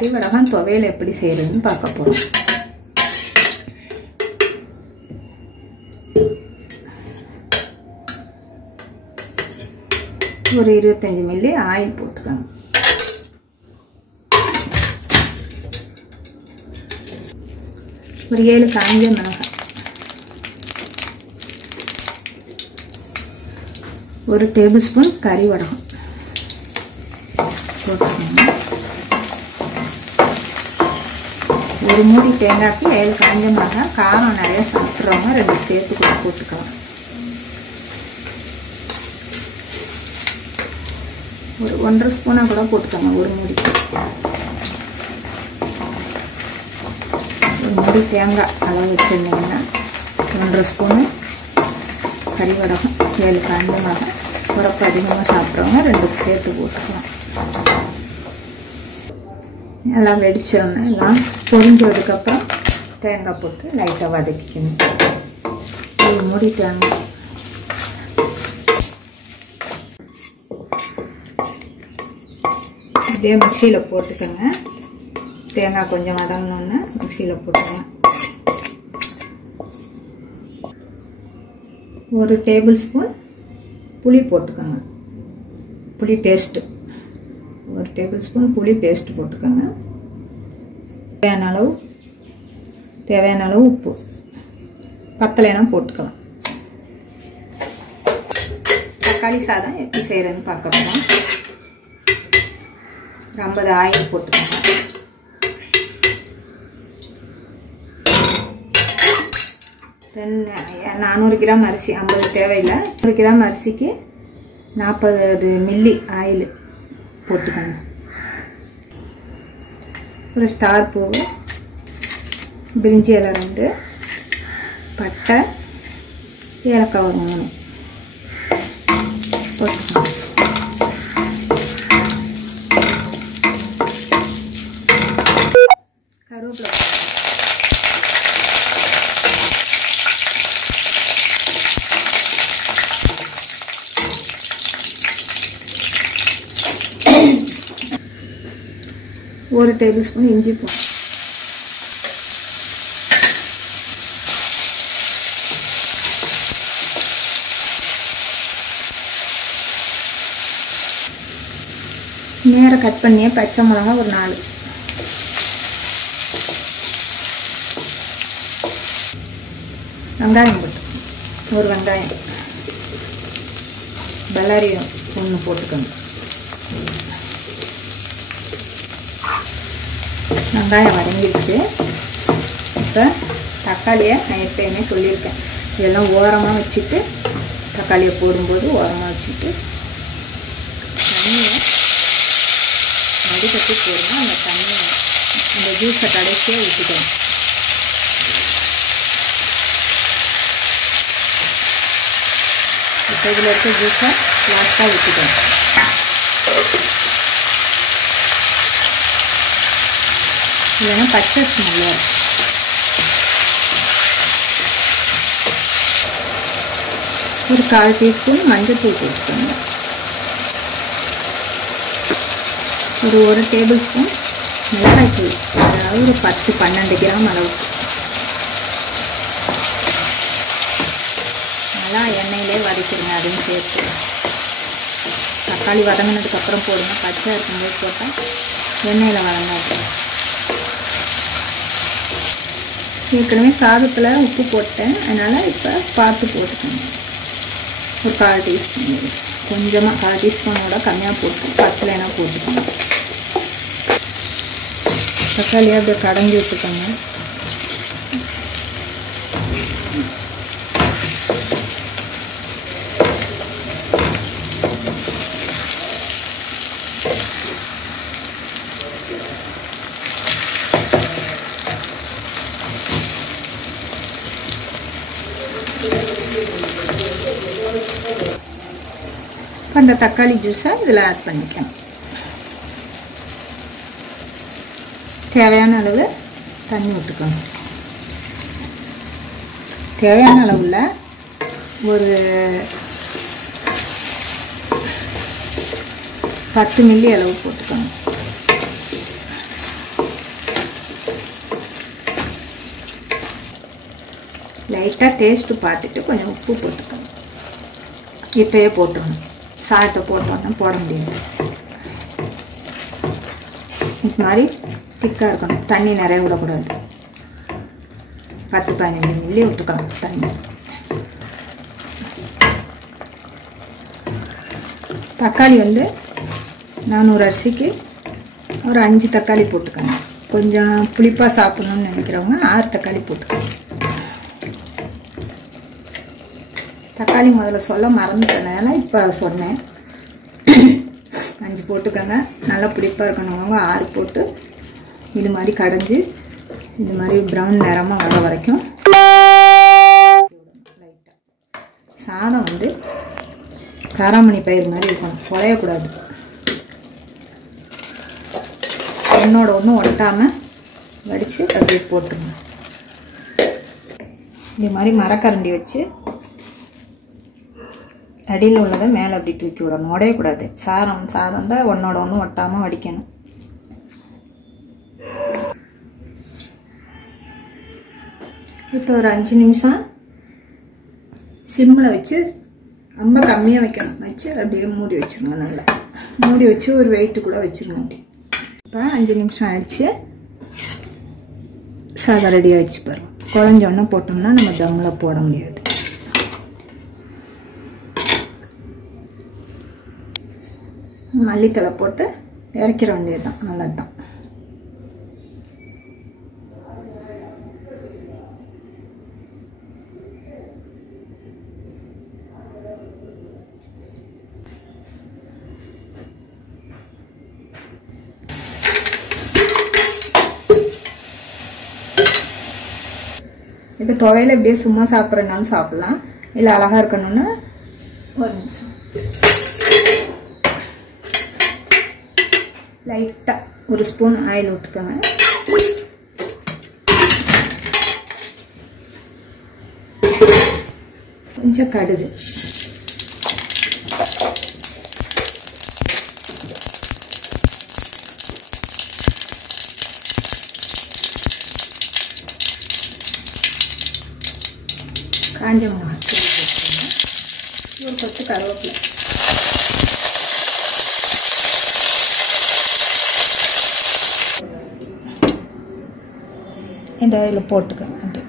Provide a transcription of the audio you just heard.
கறி வடகம் துவையல் எப்படி செய்யறதுன்னு பார்க்க போறோம். ஒரு 25 மில்லி ஆயில் போட்டுக்கோங்க. ஒரு 7 காஞ்ச மிளகாய், ஒரு டேபிள் ஸ்பூன் கறி வடகம் போட்டுக்கோங்க. ஒரு மூடி தேங்காய்க்கு 7 காஞ்ச மிளகாய். காரம் நிறைய சாப்பிட்றவங்க 2 சேர்த்து கூட போட்டுக்கலாம். ஒரு 1.5 ஸ்பூனாக கூட போட்டுக்கோங்க. ஒரு மூடி தேங்காய் அளவு வச்சுருந்தீங்கன்னா 1.5 ஸ்பூனு கறி வடகம், 7 காஞ்ச மிளகாய். உரப்பு அதிகமாக சாப்பிட்றவங்க 2 சேர்த்து போட்டுக்கலாம். எல்லாம் வெடிச்சிடணும். எல்லாம் பொரிஞ்சதுக்கப்புறம் தேங்காய் போட்டு லைட்டாக வதக்கிக்கணும். ஒரு மூடி தேங்காய் அப்படியே மிக்சியில் போட்டுக்கோங்க. தேங்காய் கொஞ்சம் வதங்கினோன்னு மிக்சியில் போட்டுக்கலாம். ஒரு டேபிள் ஸ்பூன் புளி போட்டுக்கோங்க. புளி பேஸ்ட்டு, ஒரு டேபிள் ஸ்பூன் புளி பேஸ்ட்டு போட்டுக்கோங்க. தேவையான அளவு உப்பு, பத்தலைனா போட்டுக்கலாம். தக்காளி சாதம் எப்படி செய்கிறதுன்னு பார்க்க போகிறோம். 50 ஆயில் போட்டுக்கோங்க. 400 கிராம் அரிசி, 50 தேவையில்லை. 100 கிராம் அரிசிக்கு 40 மில்லி ஆயில் போட்டுக்கோங்க. ஒரு ஸ்டார் பூ, பிரிஞ்சி இலை 2, பட்டை, ஏலக்காய் ஒரு 3 போட்டுக்கோங்க. கருவேப்பிலை, ஒரு டேபிள் ஸ்பூன் இஞ்சி பூண்டு, நேர கட் பண்ணிய பச்சை மிளகா ஒரு 4, வெங்காயம் போட்டு ஒரு வெங்காயம், பல்லாரி 1 போட்டுக்கோங்க. வெங்காயம் வதங்கிடுச்சு. இப்போ தக்காளியை நான் எப்பயுமே சொல்லியிருக்கேன், இதெல்லாம் ஓரமாக வச்சுட்டு தக்காளியை போடும்போது ஓரமாக வச்சுட்டு தண்ணியை வடிகட்டி போடுங்க. அந்த தண்ணியை அந்த ஜூஸை கடைசியாக ஊற்றிக்கலாம். இப்போ இதில் இருக்க ஜூஸை லாஸ்ட்டாக ஊற்றிக்கலாம். இல்லைன்னா பச்சை ஸ்மெல் வரும். ஒரு 1/4 டீஸ்பூன் மஞ்சள் தூள் போட்டுக்கோங்க. ஒரு 1 டேபிள் ஸ்பூன் மிளகாய் தூள், அதாவது ஒரு 10-12 கிராம் அளவுக்கு. நல்லா எண்ணெயிலே வதக்கிடுங்க. அதையும் சேர்த்து தக்காளி வதங்கினதுக்கப்புறம் போடுங்க. பச்சை இருக்கும்போது போட்டால் எண்ணெயில் வதங்காது. ஏற்கனவே சாதத்தில் உப்பு போட்டேன், அதனால் இப்போ பார்த்து போட்டுக்கோங்க. ஒரு 1/4 டீஸ்பூன், கொஞ்சமாக 1/4 டீஸ்பூனோட கம்மியாக போட்டு, பத்தலைனா போட்டுக்கோங்க. தக்காளியை அப்படியே கடைஞ்சி வச்சுக்கோங்க. அந்த தக்காளி ஜூஸை இதில் ஆட் பண்ணிக்கணும். தேவையான அளவு தண்ணி விட்டுக்கோங்க. தேவையான அளவில் ஒரு 10 மில்லி அளவு போட்டுக்கோங்க. லைட்டாக டேஸ்ட்டு பார்த்துட்டு கொஞ்சம் உப்பு போட்டுக்கணும். இப்போயே போட்டுடணும், சாதத்தை போட்டோன்னா போட முடியாது. இது மாதிரி திக்காக இருக்கணும், தண்ணி நிறைய விடக்கூடாது. 10-15 மில்லி விட்டுக்கலாம் தண்ணி. தக்காளி வந்து 400 அரிசிக்கு ஒரு 5 தக்காளி போட்டுக்கோங்க. கொஞ்சம் புளிப்பாக சாப்பிட்ணுன்னு நினைக்கிறவங்க 6 தக்காளி போட்டுக்கோங்க. தக்காளி முதல்ல சொல்ல மறந்துட்டனால இப்போ சொன்னேன். 5 போட்டுக்கோங்க. நல்லா புளிப்பாக இருக்கணுங்க 6 போட்டு இது மாதிரி கடைஞ்சி இந்த மாதிரி ப்ரௌன் நிறமாக வர வரைக்கும் லைட்டாக. சாதம் வந்து காராமணி பயிர் மாதிரி இருக்கணும், குறையக்கூடாது. ஒன்றோட ஒன்று ஒட்டாமல் வடித்து அப்படியே போட்டுருங்க. இது மாதிரி மரக்கரண்டி வச்சு அடியில் உள்ளதை மேலே அப்படி தூக்கி விடணும், உடையக்கூடாது. சாதம் தான் ஒன்றோட ஒன்று ஒட்டாமல் வடிக்கணும். இப்போ ஒரு 5 நிமிஷம் சிம்மில் வச்சு, ரொம்ப கம்மியாக வைக்கணும், வச்சு அப்படியே மூடி வச்சுருங்க. நல்லா மூடி வச்சு ஒரு வெயிட்டு கூட வச்சுருங்க. அப்படி இப்போ 5 நிமிஷம் ஆயிடுச்சு, சாதம் ரெடி ஆகிடுச்சு பாருங்க. குழஞ்சோன்னா போட்டோம்னா நம்ம தம்மில் போட முடியாது. மல்லித்தலை போட்டு இறக்கிற வேண்டியது தான், நல்லது தான். இப்போ துவையில் இப்படியே சும்மா சாப்பிட்றதுனாலும் சாப்பிட்லாம், இல்லை அழகாக இருக்கணும்னா ஒரு நிமிஷம் லைட்டாக ஒரு ஸ்பூன் ஆயில் விட்டுக்கோங்க. கொஞ்சம் கடுகு, காஞ்ச மிளகாய் தூள் போட்டுக்கோங்க. ஒரு கொத்து கருவேப்பிலை, இந்த இதில் போட்டுக்கோங்க. அப்படி